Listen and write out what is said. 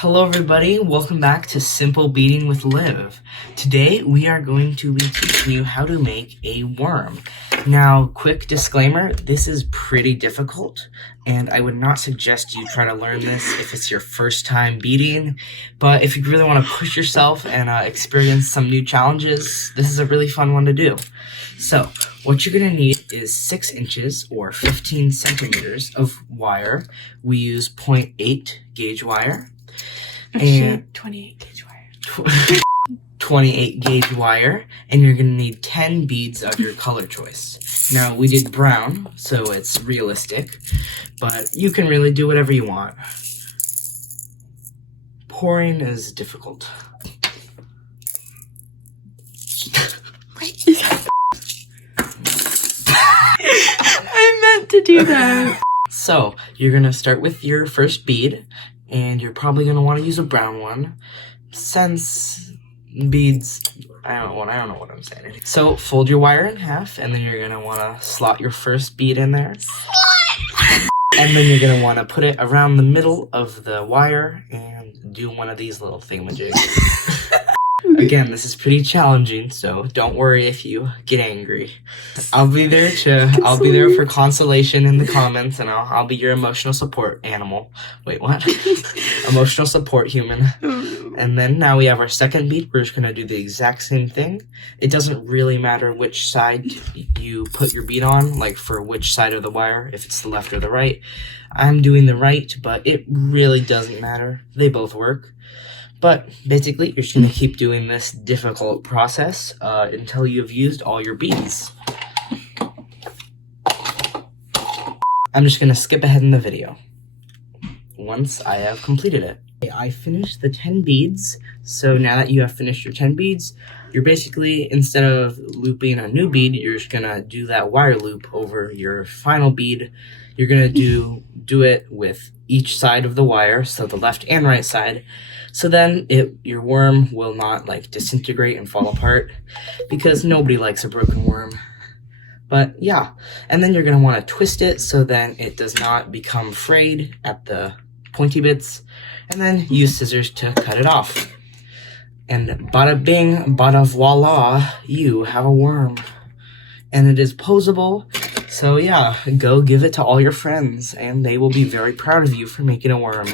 Hello everybody, welcome back to Simple Beading with Liv. Today we are going to be teaching you how to make a worm. Now, quick disclaimer, this is pretty difficult and I would not suggest you try to learn this if it's your first time beading, but if you really want to push yourself and experience some new challenges, this is a really fun one to do. So, what you're going to need is 6 inches or 15 centimeters of wire. We use 0.8 gauge wire. And 28 gauge wire. 28 gauge wire, and you're gonna need 10 beads of your color choice. Now, we did brown, so it's realistic, but you can really do whatever you want. Pouring is difficult. I meant to do that. So, you're gonna start with your first bead, and you're probably gonna want to use a brown one, since beads, I don't know what I'm saying. So fold your wire in half, and then you're gonna want to slot your first bead in there. And then you're gonna want to put it around the middle of the wire and do one of these little thingamajigs. Again, this is pretty challenging, so don't worry if you get angry. I'll be there for consolation in the comments, and I'll be your emotional support animal. Wait, what? Emotional support human. And then now we have our second bead. We're just gonna do the exact same thing. It doesn't really matter which side you put your bead on, like for which side of the wire, if it's the left or the right. I'm doing the right, but it really doesn't matter. They both work. But basically, you're just going to keep doing this difficult process until you've used all your beads. I'm just going to skip ahead in the video once I have completed it. I finished the 10 beads, so now that you have finished your 10 beads, you're basically, instead of looping a new bead, you're just going to do that wire loop over your final bead. You're going to do it with each side of the wire, so the left and right side. So then your worm will not like disintegrate and fall apart, because nobody likes a broken worm. But yeah, and then you're going to want to twist it so then it does not become frayed at the pointy bits, and then use scissors to cut it off. And bada bing, bada voila, you have a worm. And it is posable, so yeah, go give it to all your friends, and they will be very proud of you for making a worm.